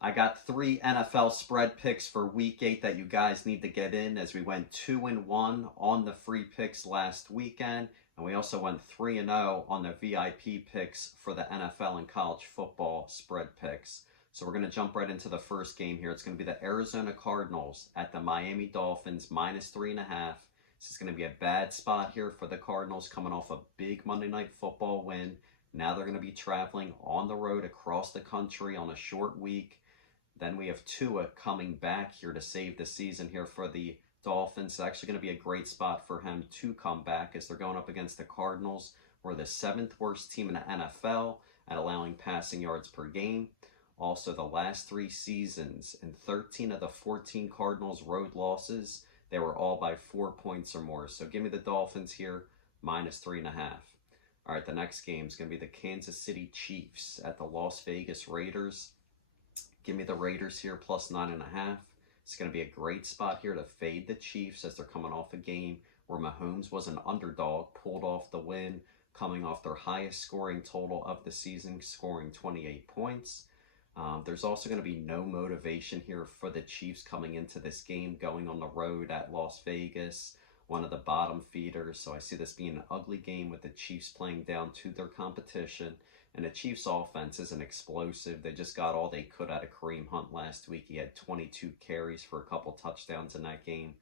I got 3 NFL spread picks for week 8 that you guys need to get in, as we went 2-1 on the free picks last weekend. And we also went 3-0 on the VIP picks for the NFL and college football spread picks. So we're going to jump right into the first game here. It's going to be the Arizona Cardinals at the Miami Dolphins, -3.5. This is going to be a bad spot here for the Cardinals, coming off a big Monday Night Football win. Now they're going to be traveling on the road across the country on a short week. Then we have Tua coming back here to save the season here for the Dolphins. It's actually going to be a great spot for him to come back, as they're going up against the Cardinals. We're the 7th worst team in the NFL at allowing passing yards per game. Also, the last 3 seasons, in 13 of the 14 Cardinals road losses, they were all by 4 points or more. So give me the Dolphins here, -3.5. All right, the next game is going to be the Kansas City Chiefs at the Las Vegas Raiders. Give me the Raiders here, +9.5. It's going to be a great spot here to fade the Chiefs, as they're coming off a game where Mahomes was an underdog, pulled off the win, coming off their highest scoring total of the season, scoring 28 points. There's also going to be no motivation here for the Chiefs coming into this game, going on the road at Las Vegas, one of the bottom feeders. So I see this being an ugly game with the Chiefs playing down to their competition. And the Chiefs' offense isn't explosive. They just got all they could out of Kareem Hunt last week. He had 22 carries for a couple touchdowns in that game.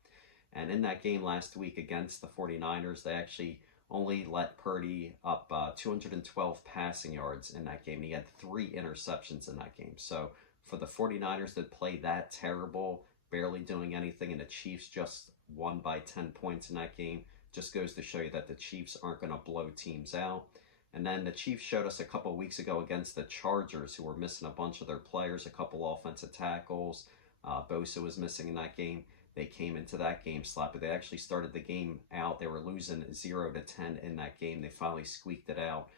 And in that game last week against the 49ers, they actually only let Purdy up 212 passing yards in that game. He had 3 interceptions in that game. So for the 49ers to play that terrible, barely doing anything, and the Chiefs just won by 10 points in that game, just goes to show you that the Chiefs aren't going to blow teams out. And then the Chiefs showed us a couple of weeks ago against the Chargers, who were missing a bunch of their players, a couple offensive tackles. Bosa was missing in that game. They came into that game sloppy. They actually started the game out. They were losing 0-10 in that game. They finally squeaked it out,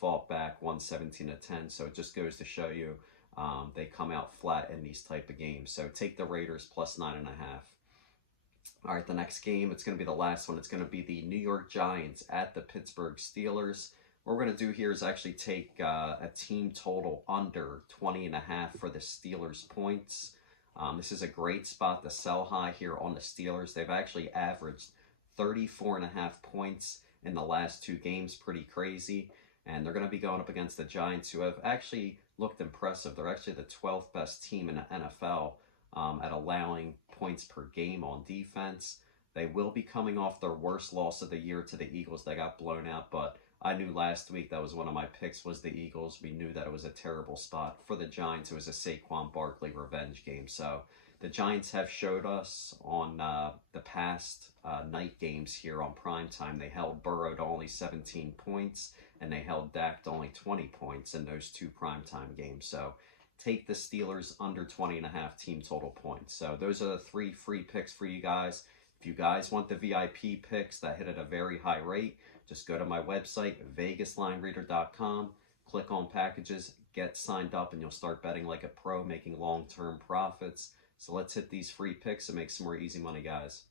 fought back, won 17-10. So it just goes to show you they come out flat in these type of games. So take the Raiders +9.5. All right, the next game, it's going to be the last one. It's going to be the New York Giants at the Pittsburgh Steelers. What we're going to do here is actually take a team total under 20.5 for the Steelers points. This is a great spot to sell high here on the Steelers. They've actually averaged 34.5 points in the last 2 games. Pretty crazy. And they're going to be going up against the Giants, who have actually looked impressive. They're actually the 12th best team in the NFL at allowing points per game on defense. They will be coming off their worst loss of the year to the Eagles. They got blown out, but I knew last week that was one of my picks, was the Eagles. We knew that it was a terrible spot for the Giants. It was a Saquon Barkley revenge game. So the Giants have showed us on the past night games here on primetime. They held Burrow to only 17 points, and they held Dak to only 20 points in those 2 primetime games. So take the Steelers under 20.5 team total points. So those are the 3 free picks for you guys. If you guys want the VIP picks that hit at a very high rate, just go to my website, vegaslinereader.com, click on packages, get signed up, and you'll start betting like a pro, making long-term profits. So let's hit these free picks and make some more easy money, guys.